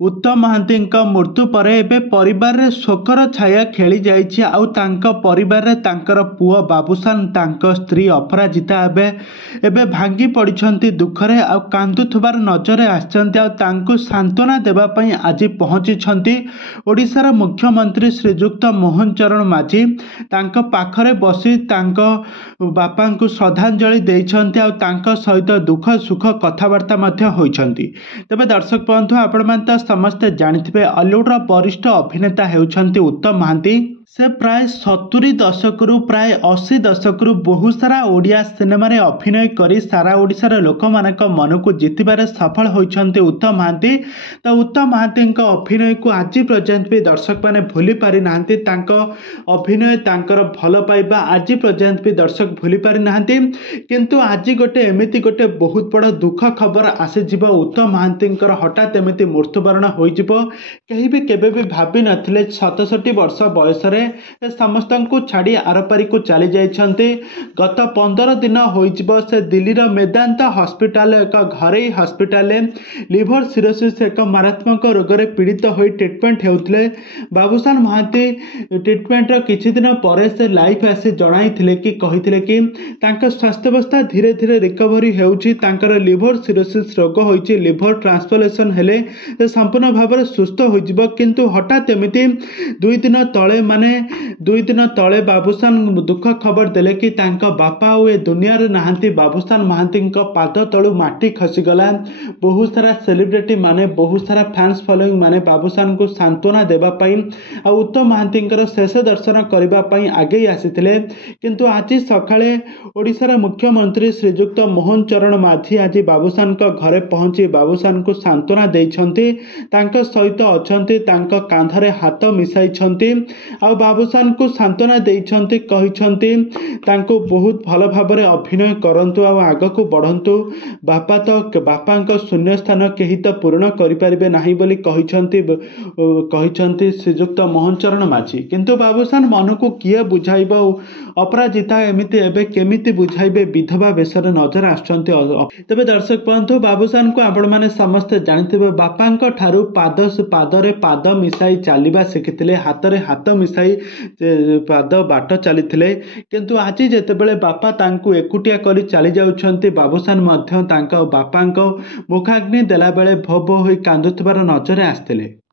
उत्तम महांती मृत्यु पर एबे परिवार रे शोकर छाया खेली जाइछि। आउ तांको परिवार रे तांकर पुओ बाबूसान तांको स्त्री अपराजिता एबे एबे भांगी पड़िछंती दुखरे आउ कांदुथबार नजरे आछंती। आउ तांको सांत्वना देबा पई आज पहुंचिछंती ओडिशार मुख्यमंत्री श्रीजुक्त मोहन चरण माझी। तांको पाखरे बसी तांको बापांकु श्रद्धांजलि देइछंती आउ तांको सहित दुख सुख कथबार्ता मध्य होइछंती। तबे दर्शक बंधु आपण माने समस्ते जानिथिबे हॉलीवुड वरिष्ठ अभिनेता हेउछंती उत्तम महांती। से प्राय 70 दशक प्राय 80 दशक बहुत सारा ओडिया सिनेमा रे अभिनय करी सारा ओडिशार लोक मानक मन को जितबारे सफल होइछंती उत्तम महांती। तो उत्तम महांती अभिनय को आज पर्यंत भी दर्शक माने भूली पारि नांती। तांको अभिनय तांकर भल पाइबा आज पर्यंत भी दर्शक भूली पारि नांती। किंतु आज गोटे एमिति गोटे बहुत बड़ दुख खबर आसी जिवो उत्तम महांती हठात एमिति मृत्युवरण होई जिवो। कहीं भी केबे भी भाबी नथिले 67 वर्ष बयस समस्त को छाड़ी आरपारी को चली जाइछंती। गत 15 दिन होइजिबो से दिल्लीर मेदांत हॉस्पिटल एक घरे हॉस्पिटल लिवर सिरोसिस एक मारात्मक रोग रे पीड़ित होई ट्रीटमेंट हेउतले। बाबूसान महांती ट्रीटमेंट रो किछि दिन परे से लाइफ आसी जणाइथिले कि कहिथिले कि तांका स्वास्थ्य अवस्था धीरे धीरे रिकवरी हेउची। तांकर लिवर सिरोसिस रोग होइची। लिवर ट्रांसप्लांटेशन हेले संपूर्ण भाव में सुस्थ होइजिबो। किंतु हठात एमिति 2 दिन तले बाबूसान दुख खबर देले कि तांका बापा ए दुनिया रे नाहंती। बाबूसान महांती पाद तलु माटी खसीगला। बहुत सारा सेलिब्रिटी माने बहुत सारा फैंस फॉलोइंग माने बाबूसान को सांत्वना देबा पई आ उत्तम महांती शेष दर्शन करबा पई आगे आसीथिले। किंतु आज सकाळे ओडिशार मुख्यमंत्री श्रीजुक्त मोहन चरण माझी आज बाबूसान घरे पहुंची बाबूसान को सांत्वना देइछंती। तांका सहित अछंती तांका कांधरे हाथ मिसाइछंती आ बाबूसान को सांत्वना देइछंती। कहिछंती तांको बहुत भल भाव में अभिनय करंतु आ आग को बढ़ंतु। बापा तो बापा शून्य स्थान केही तो पूर्ण करि परिबे नाही बोली कहिछंती श्रीजुक्त मोहन चरण माझी। किंतु बाबूसान मन को किए बुझाइबो अपराजिता एमिति एबे केमिति बुझाइबे विधवा बेसर नजर आछंती। तबे दर्शक बंधु बाबूसान को आपण माने समस्त जानिथिबे बापांको ठारू पादरे पाद मिसाई चालिबा शिखिथिले। हाथ मिसाई पाद बाट चली। किंतु आज जेतेबेले बापा तांकु एकुटिया करी चली जाउछंती बाबूसान मध्य तांका बापांको मुखाग्नि देला बेले भो भो होई कांदुथबार नजर आस्थिले।